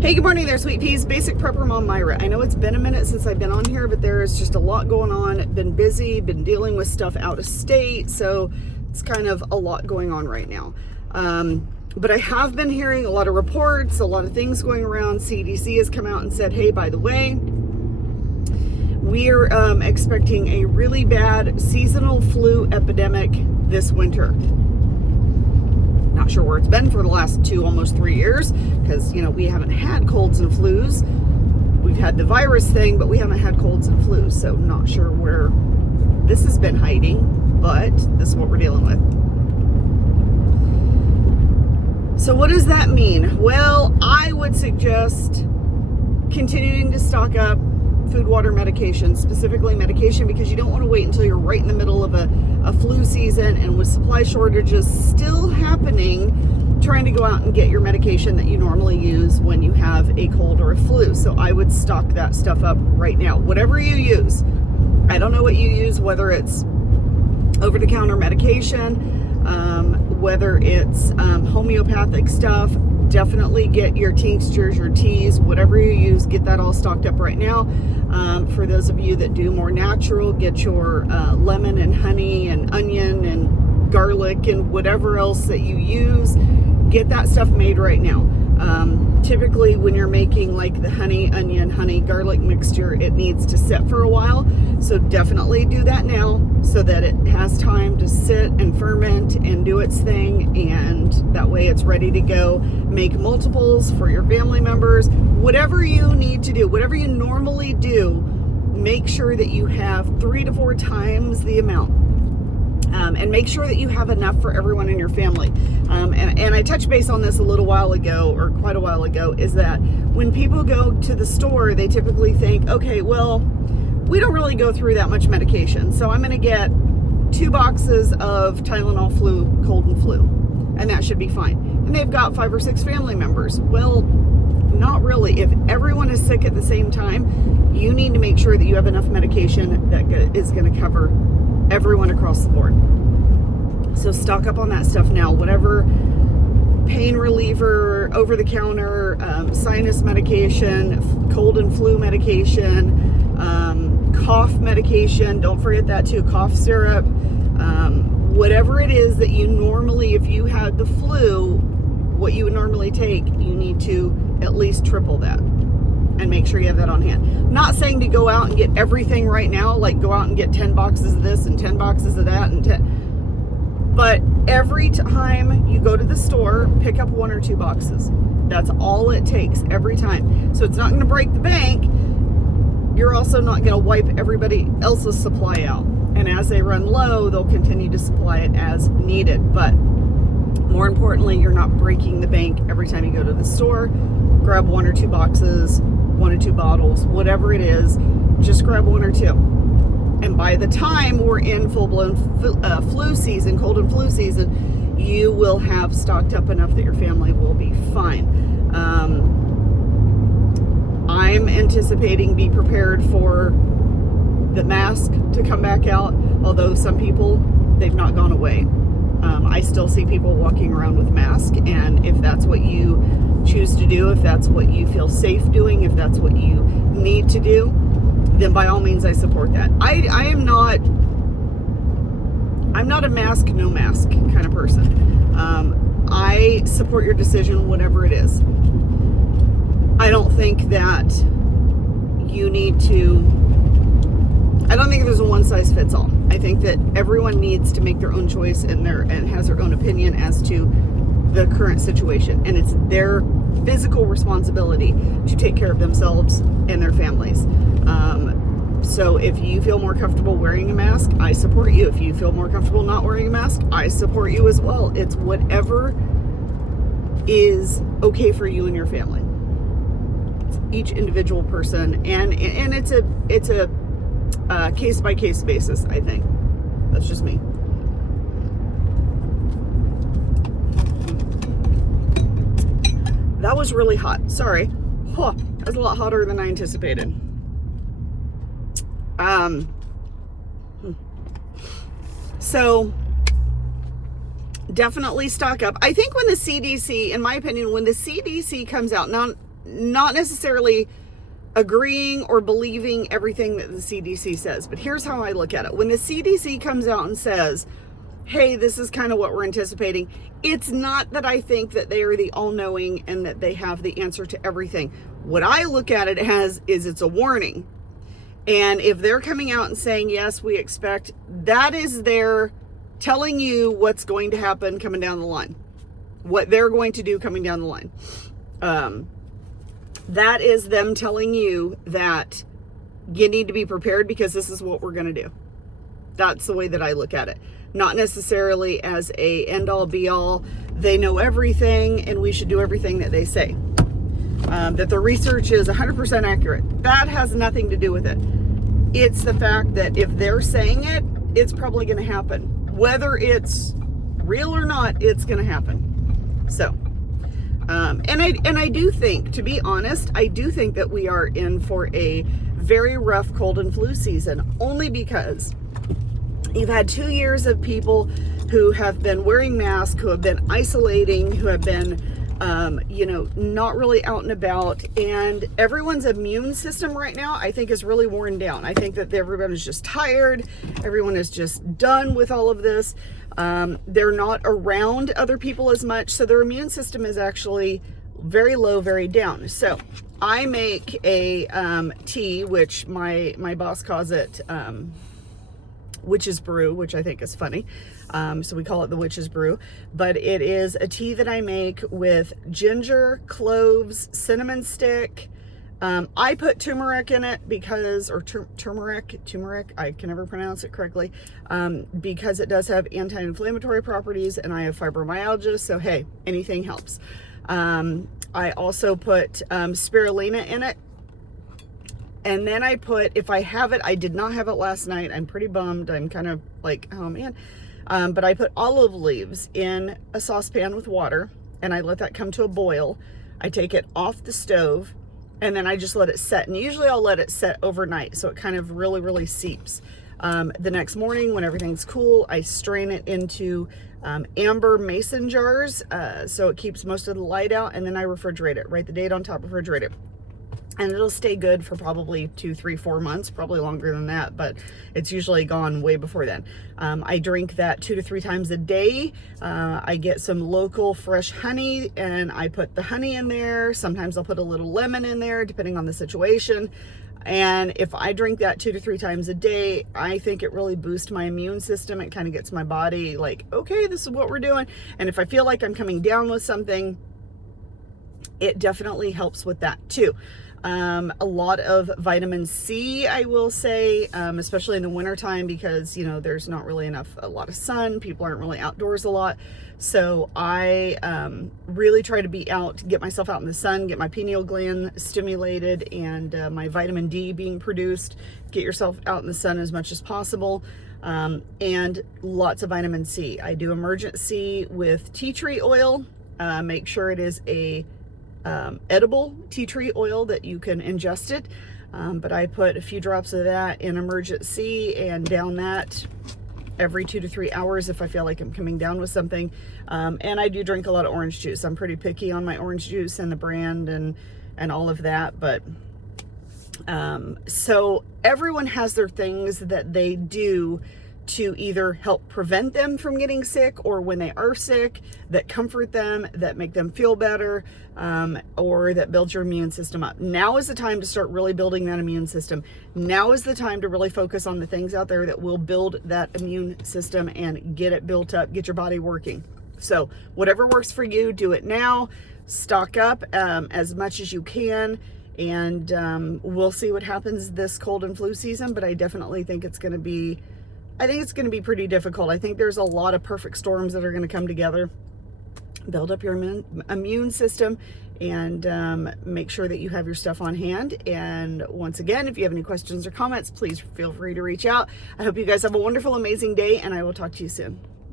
Hey, good morning there, sweet peas. Basic Prepper Mom Myra. I know it's been a minute since I've been on here, but there's just a lot going on. Been busy, been dealing with stuff out of state, so it's kind of a lot going on right now. But I have been hearing a lot of reports, a lot of things going around. CDC has come out and said, hey, by the way, we're expecting a really bad seasonal flu epidemic this winter. Not sure where it's been for the last almost 3 years, because we haven't had colds and flus. We've had the virus thing, but we haven't had colds and flus, so not sure where this has been hiding, but this is what we're dealing with. So what does that mean? Well, I would suggest continuing to stock up food, water, medication, specifically medication, because you don't want to wait until you're right in the middle of a flu season, and with supply shortages still happening, trying to go out and get your medication that you normally use when you have a cold or a flu. So I would stock that stuff up right now. Whatever you use, I don't know what you use, whether it's over-the-counter medication, whether it's homeopathic stuff. Definitely get your tinctures, your teas, whatever you use, get that all stocked up right now. For those of you that do more natural, get your lemon and honey and onion and garlic and whatever else that you use, get that stuff made right now. Typically when you're making like the honey, onion, honey, garlic mixture, it needs to sit for a while. So definitely do that now so that it has time to sit and ferment and do its thing, and that way it's ready to go. Make multiples for your family members. Whatever you need to do, whatever you normally do, make sure that you have 3 to 4 times the amount. And make sure that you have enough for everyone in your family. And I touched base on this a little while ago, or quite a while ago, is that when people go to the store, they typically think, okay, well, we don't really go through that much medication, so I'm going to get 2 boxes of Tylenol flu, cold and flu, and that should be fine. And they've got 5 or 6 family members. Well, not really. If everyone is sick at the same time, you need to make sure that you have enough medication that is going to cover everyone across the board. So stock up on that stuff now. Whatever pain reliever, over-the-counter, sinus medication, cold and flu medication, cough medication, don't forget that too, cough syrup, whatever it is that you normally, if you had the flu, what you would normally take, you need to at least triple that and make sure you have that on hand. Not saying to go out and get everything right now, like go out and get 10 boxes of this and 10 boxes of that and 10, but every time you go to the store, pick up 1 or 2 boxes. That's all it takes every time. So it's not going to break the bank. You're also not going to wipe everybody else's supply out. And as they run low, they'll continue to supply it as needed. But more importantly, you're not breaking the bank every time you go to the store. Grab 1 or 2 boxes, 1 or 2 bottles, whatever it is, just grab 1 or 2. And by the time we're in full-blown flu season, cold and flu season, you will have stocked up enough that your family will be fine. I'm anticipating be prepared for the mask to come back out, although some people, they've not gone away. I still see people walking around with masks, and if that's what you choose to do, if that's what you feel safe doing, if that's what you need to do, then by all means I support that. I'm not a mask, no mask kind of person. I support your decision, whatever it is. I don't think that you need to, I don't think there's a one size fits all. I think that everyone needs to make their own choice and has their own opinion as to the current situation, and it's their physical responsibility to take care of themselves and their families. So if you feel more comfortable wearing a mask, I support you. If you feel more comfortable not wearing a mask, I support you as well. It's whatever is okay for you and your family. It's each individual person, and it's a case by case basis. I think that's just me. That was really hot. Sorry. That was a lot hotter than I anticipated. So definitely stock up. I think when the CDC, in my opinion, when the CDC comes out, now not necessarily agreeing or believing everything that the CDC says, but here's how I look at it. When the CDC comes out and says, hey, this is kind of what we're anticipating, it's not that I think that they are the all-knowing and that they have the answer to everything. What I look at it as is it's a warning. And if they're coming out and saying, yes, we expect, that is their telling you what's going to happen coming down the line, what they're going to do coming down the line. That is them telling you that you need to be prepared because this is what we're going to do. That's the way that I look at it. Not necessarily as a end-all be-all, they know everything and we should do everything that they say. That the research is 100% accurate. That has nothing to do with it. It's the fact that if they're saying it, it's probably going to happen. Whether it's real or not, it's going to happen. So, and I do think, to be honest, I do think that we are in for a very rough cold and flu season, only because you've had 2 years of people who have been wearing masks, who have been isolating, who have been, not really out and about. And everyone's immune system right now, I think, is really worn down. I think that everyone is just tired. Everyone is just done with all of this. They're not around other people as much. So their immune system is actually very low, very down. So I make a tea, which my boss calls it witch's brew, which I think is funny. So we call it the witch's brew, but it is a tea that I make with ginger, cloves, cinnamon stick. I put turmeric in it because, or turmeric, I can never pronounce it correctly, because it does have anti-inflammatory properties and I have fibromyalgia. So, hey, anything helps. I also put spirulina in it. And then I put, if I have it, I did not have it last night. I'm pretty bummed. I'm kind of like, oh man. But I put olive leaves in a saucepan with water and I let that come to a boil. I take it off the stove and then I just let it set. And usually I'll let it set overnight so it kind of really, really seeps. The next morning when everything's cool, I strain it into amber mason jars so it keeps most of the light out, and then I refrigerate it. Write the date on top, refrigerate it. And it'll stay good for probably 2, 3, 4 months, probably longer than that, but it's usually gone way before then. I drink that 2 to 3 times a day. I get some local fresh honey and I put the honey in there. Sometimes I'll put a little lemon in there, depending on the situation. And if I drink that 2 to 3 times a day, I think it really boosts my immune system. It kind of gets my body like, okay, this is what we're doing. And if I feel like I'm coming down with something, it definitely helps with that too. A lot of vitamin C, I will say, especially in the wintertime, because, there's not really a lot of sun. People aren't really outdoors a lot. So I really try to be out, get myself out in the sun, get my pineal gland stimulated and my vitamin D being produced. Get yourself out in the sun as much as possible. And lots of vitamin C. I do Emergen-C with tea tree oil. Make sure it is a edible tea tree oil that you can ingest it, but I put a few drops of that in Emergen-C and down that every 2 to 3 hours if I feel like I'm coming down with something. And I do drink a lot of orange juice. I'm pretty picky on my orange juice and the brand and all of that, but so everyone has their things that they do to either help prevent them from getting sick, or when they are sick, that comfort them, that make them feel better, or that build your immune system up. Now is the time to start really building that immune system. Now is the time to really focus on the things out there that will build that immune system and get it built up, get your body working. So whatever works for you, do it now. Stock up as much as you can. And we'll see what happens this cold and flu season, but I definitely think it's going to be pretty difficult. I think there's a lot of perfect storms that are going to come together. Build up your immune system and make sure that you have your stuff on hand. And once again, if you have any questions or comments, please feel free to reach out. I hope you guys have a wonderful, amazing day, and I will talk to you soon.